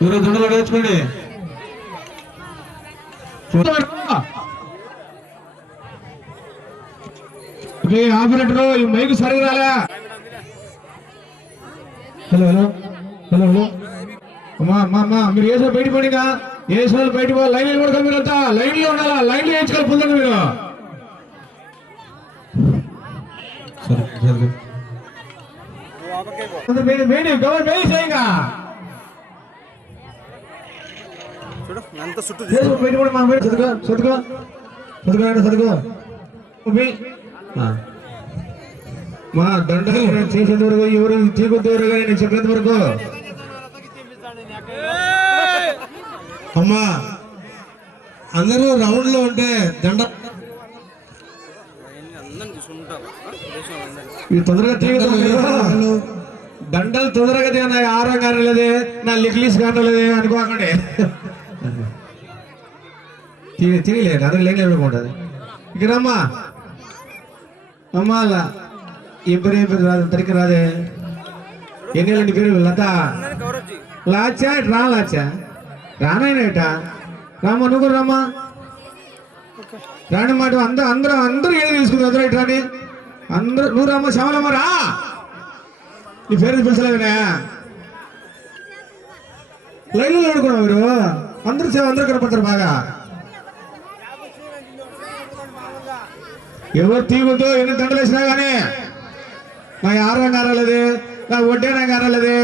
దండలు నేర్చుకోండి. ఆపరేటర్ ఈ మైకు సరిగా రాలా. హలో హలో హలో హలో అమ్మా అమ్మా అమ్మా మీరు ఏ సార్ బయట పడిగా ఏ సార్లు బయట పోవాలి. లైన్లో కూడా మీరంతా లైన్లో ఉండాలా. లైన్లో వేయించుకోవాలి పొందండి మీరు. మా దండ చేసేంత వరకు ఎవరు తీకొద్దారు కానీ నేను చెప్పేంత వరకు అమ్మా అందరూ రౌండ్ లో ఉంటే దండ తొందరగా తీగలు దండలు తొందరగా నా ఆరం కానలేదే నా లిక్లీస్ కానలేదే అనుకోకండి. తినలేదు అందరూ లేని ఉంటుంది. ఇక రమ్మా అమ్మా అలా ఏం పేరు రాదు తరికి రాదే. ఎన్ని పేరు లత లాచా రా లాచా రానాయన రామ్మా నువ్వు కూడా రమ్మా రాని మాట అందరూ ఏది తీసుకుంది అందరూ ఇటు రాని అందరూ నువ్వు రామ్మా శ్యామలమ్మ రా. నీ పేరు పిలిచలేదనే లైన్లో ఆడుకున్నావు మీరు అందరూ కనపడతారు బాగా. ఎవరు తీగుతో ఎన్ని దండలు వేసినా కానీ నాకు ఆరం కారాలేదు నాకు వడ్డేనా కారాలేదు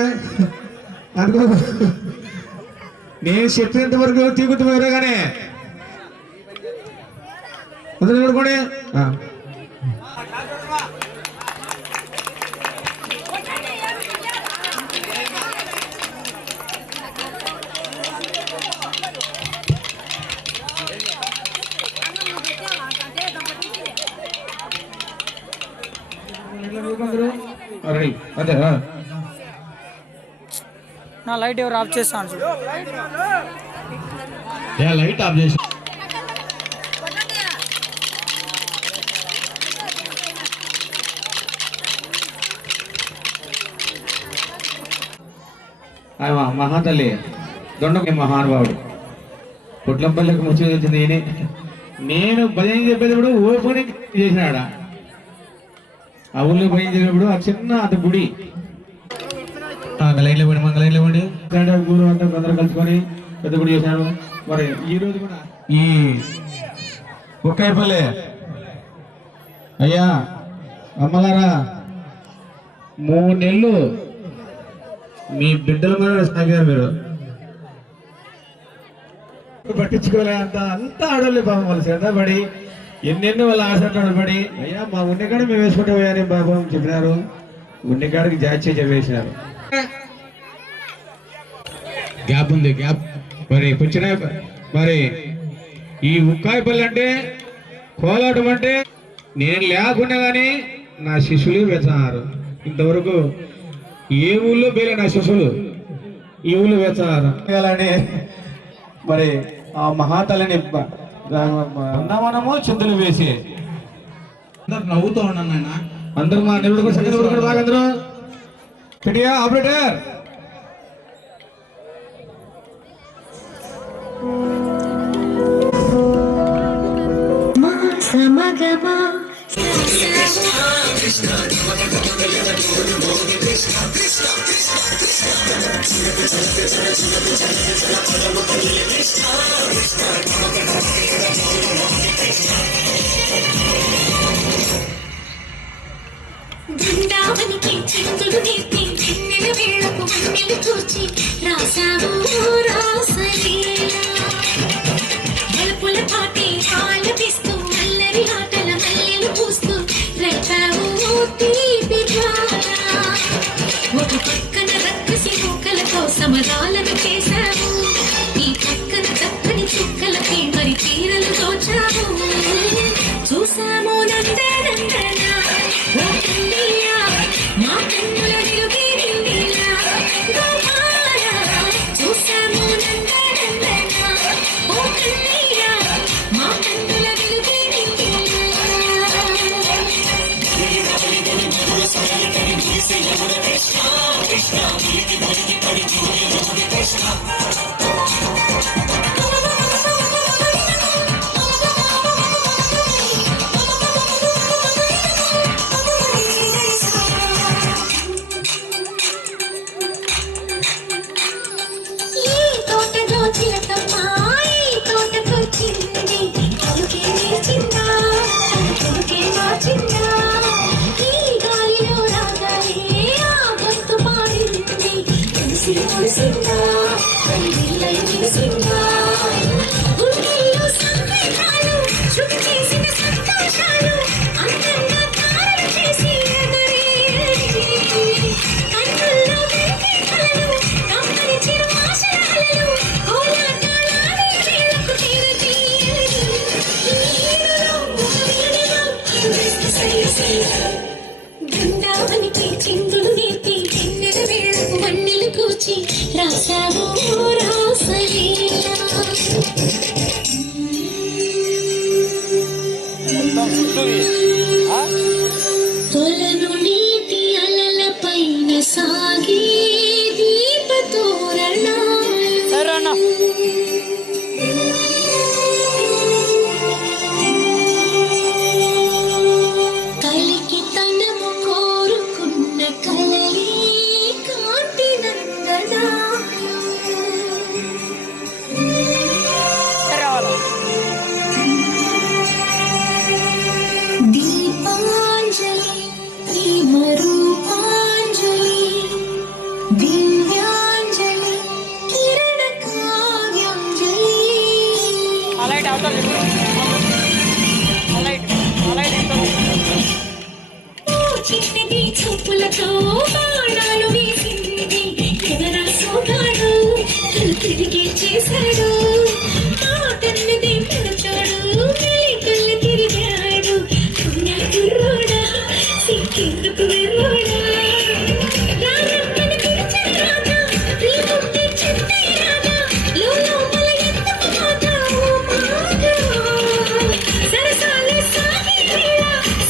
అనుకో. నేను చెప్పినంత వరకు తీగుతూ పోయారు కానీ అందరూ చూడుకోండి. అదే నా లైట్ ఎవరు ఆఫ్ చేస్తాను చూడు. లైట్ ఆఫ్ చేసి మహాతల్లి దొండకి మహానుభావుడు పుట్లంపల్లికి ముచ్చి వచ్చింది. నేను భజన చెప్పేటప్పుడు ఓపెనింగ్ చేసినాడ ఆ ఊళ్ళో భజన చెప్పేటప్పుడు ఆ చిన్న అది గుడి లైన్లో పోండి మంగళ లైన్లో పోండి గురు అంతా అందరూ కలుసుకొని పెద్ద గుడి చేశాను. మరి ఈ రోజు కూడా ఈ ఒక్కైపల్లె అయ్యా అమ్మగారా 3 నెలలు మీ బిడ్డల మీద సాగారు మీరు పట్టించుకోలే అంతా ఆడోళ్ళే పాపం వాళ్ళు శ్రద్ధ పడి ఎన్నెన్నో వాళ్ళ ఆశలు పడి అయ్యా మా ఉన్నకాడ మేము వేసుకుంటే పోయాని పాపం చెప్పినారు. ఉన్నకాడికి జాచి వేసినారు. గ్యాప్ ఉంది గ్యాప్ మరి కూర్చున్న మరి ఈ ఉక్కాయపల్లి అంటే కోలాటం అంటే నేను లేకుండా కానీ నా శిష్యులు వేస్తున్నారు. ఇంతవరకు ఏ ఊళ్ళో పేలే నా శిష్యులు ఈ ఊళ్ళో వేస్తున్నారు. అలానే మరి ఆ మహాతల్లిని బృందావనము చింతలు వేసి అందరు నవ్వుతూ ఉన్నాను ఆయన. అందరూ మా నిరుడు బాగా అందరూ పెట్టియా ఆపరేటర్ బృందావనికి చింతులు నేర్పి వెన్నెల వేళకు వన్నెలు చూచి రాసావు రాసలీలా బలపుల పాటి ఆలపిస్తూ అల్లరి ఆటల మల్లెలు పూస్తూ రేపావు తీపి జ్వాల ఒక పక్కన రక్కసి మూకలతో సమరాలను చేశావు ఈ పక్కన చక్కని చుక్కలకి మరి చీరలు దోచావు చూసాము నందనందన మా కన్నుల నిలుగే నిండిలా చూసాము నందనందన ఓ కన్నయ్య మా కన్నుల నిలుగే నిండిలా చిలకమ్మాయి తోటకొచ్చింది కొడుకే నేర్చిందా కొడుకే మార్చిందా ఈ గాలిలో రాగానే ఆ గొంతు పాడింది తెలిసి తెలిసిందా వీళ్ళై తెలిసిందా గుండెల్లో సందేహాలు శృతి చేసిన సంతోషాలు అందంగా తారలు చేసి కన్నుల్లో వెలిగే కలలు కమ్మని చిరు ఆశయాలు కోలాటాలాడే వేళకు బృందావనికి చిందులు నేర్పి వెన్నెల వేళకు వన్నెలు కూర్చి రాసావు రాసలీలా కొలను నీటి అలల పైన సాగే సరే అన్న కలికి తనము కోరుకున్న కలలే కాంతి నందనా రావాలా దీపాంజలి ప్రేమరూపాంజలి దివ్యాంజలి కిరణ కావ్యాంజలి ఆ లైట్ అవుతుంది ఆ లైట్ చిన్నది చూపులతో బాణాలు వేసింది ఎవరా సోగాడు తిరిగి చేశాడు మాటన్నది పిలిచాడు కళ్ళు తిరిగాడు కుర్రోడా సిక్కేందుకు వెర్రోడా రారమ్మని పిలిచారాగా ప్రియముంటే చెత్తయ్యాగా లోపల ఎందుకు మాతావు మాగా సరసాలే సాగే వేళ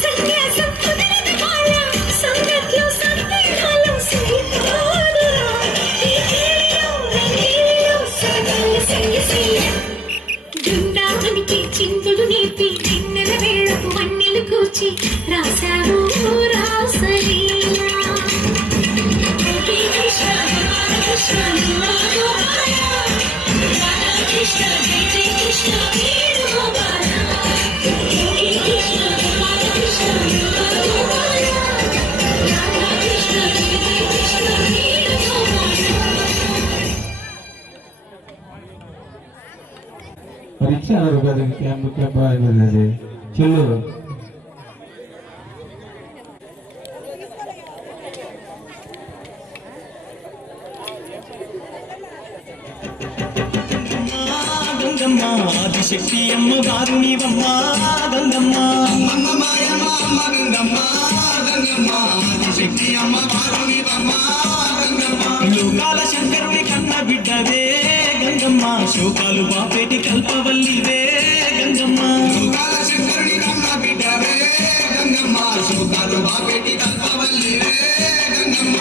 సన్యాసం కుదరదు బాల సంగత్లో సందేహాలు సరిపోదురా ఈ కేళిలో రంగేలిలో సరదాల సంగసయ్య బృందావనికి చిందులు నేర్పి వెన్నెల వేళకు వన్నెలు కూర్చి రాసావు రాసలీలా హరే కృష్ణ హరే కృష్ణ గోపాల రాధా కృష్ణ జయ జయ కృష్ణ వేణుగోపాల హరే కృష్ణ హరే కృష్ణ గోపాల రాధా కృష్ణ జయ జయ కృష్ణ వేణుగోపాల పరీక్ష కదా క్యాంప్ అయినది చెల్లూరు గంగమ్మ ఆదిశక్తి అమ్మ వారు నీవమ్మ గంగమ్మ అమ్మ మాయమ్మ అమ్మ గంగమ్మ గంగమ్మ ఆదిశక్తి అమ్మ వారు నీవమ్మ గంగమ్మ లోకాల శంకరుని కన్న బిడ్డవే గంగమ్మ శోకాలు బాపేటి కల్పవల్లివే గంగమ్మ లోకాల శంకరుని కన్న బిడ్డవే గంగమ్మ శోకాలు బాపేటి కల్పవల్లివే గంగమ్మ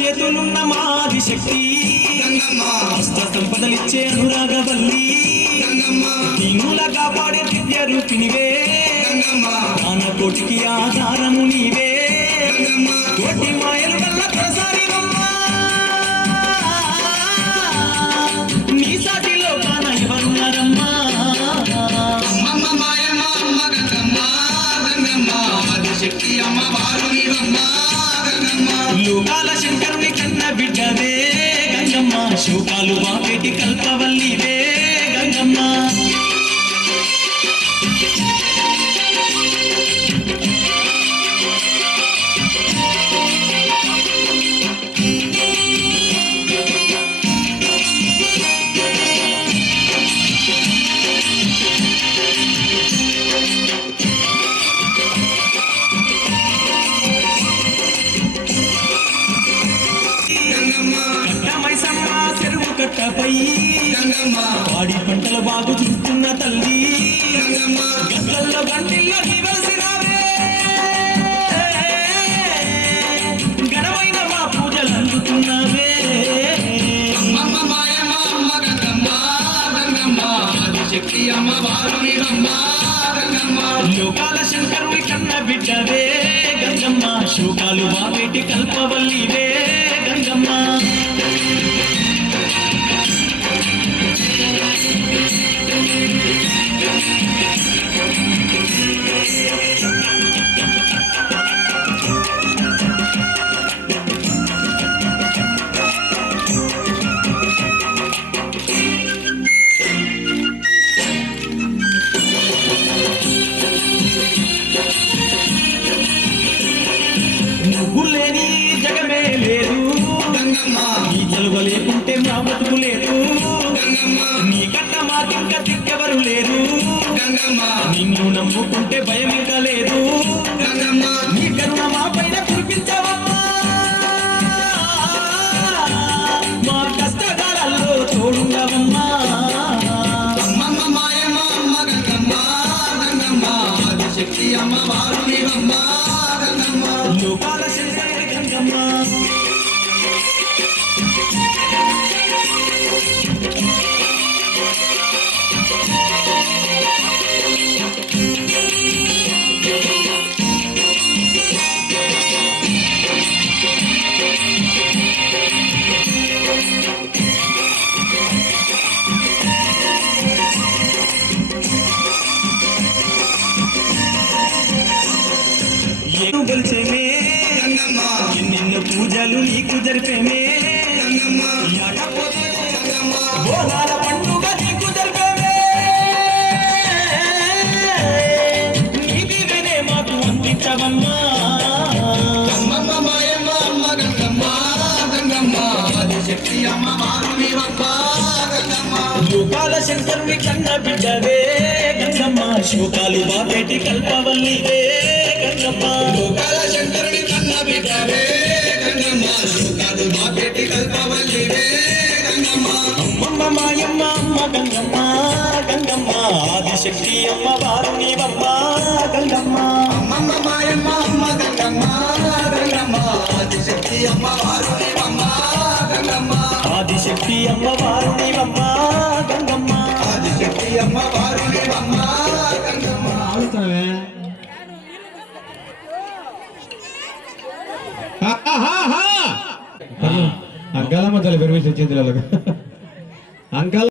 చేతులున్న మాది శక్తి అష్ట సంపదలిచ్చే అనురాగవల్లి దీనుల కాపాడే దివ్య రూపినివే దాన కోటికి ఆధారము నీవే కోటి మాయలు వల్ల ప్రసారి నీ సాటిలో కాన ఎవరున్నారమ్మా శక్తి అమ్మ వారు లోకాల శంకరుని కన్న బిడ్డవే గంగమ్మ శోకాలు వాపేటి కల్పవల్లివే గంగమ్మ కట్టపై పాడి పంటల బాగు చూస్తున్న తల్లి ఆదిశక్తి అమ్మవారు నీవమ్మ గంగమ్మ లోకాల శంకరుని కన్న బిడ్డవే గంగమ్మ శోకాలు బావేటి కల్పవల్లివే గంగమ్మ నువ్వు లేని జగమే లేదు గంగమ్మ నీ చలువ లేకుంటే మా బతుకు లేదు గంగమ్మ నీ కట్ట మాకింక దిక్కెవరు లేరు గంగమ్మ నిన్ను నమ్ముకుంటే భయం ఇంకా లేదు గంగమ్మ నీ కరుణ మా పైన కురిపించవమ్మా మా కష్టకాలలో తోడుండవమ్మా అమ్మమ్మ మాయమ్మ అమ్మ గంగమ్మ గంగమ్మ ఆదిశక్తి అమ్మవారు నీవమ్మ గంగమ్మ లోకాల శంకరి గంగమ్మ గెలిచేమే గంగమ్మ ఎన్నెన్నో పూజలు నీకు జరిపేమే గంగమ్మ బోనాల పండుగ నీకు జరిపేమే నీది వినే మాకు అందించవమ్మా అమ్మమ్మ మాయమ్మ అమ్మ గంగమ్మ గంగమ్మ ఆదిశక్తి అమ్మవారు నీవమ్మ గంగమ్మ లోకాల శంకరుని కన్న బిడ్డవే గంగమ్మ శోకాలు బాపేటి కల్పవల్లివే గంగమ్మ లోకాల శంకరుని కన్న బిడ్డవే గంగమ్మ శోకాలు బాపేటి కల్పవల్లివే గంగమ్మ అమ్మమ్మ మాయమ్మ అమ్మ గంగమ్మ గంగమ్మ ఆదిశక్తి అమ్మవారు నీవమ్మ గంగమ్మ అమ్మమ్మ మాయమ్మ అమ్మ గంగమ్మ గంగమ్మ ఆదిశక్తి అమ్మవారు నీవమ్మ గంగమ్మ ఆదిశక్తి అమ్మవారు నీవమ్మ గంగమ్మ ఆదిశక్తి అమ్మవారు నీవమ్మ గంగమ్మ ఆగుతావే అంకాలమ్మ తల్లి పెర్మిషన్ చేతులలో అంకాల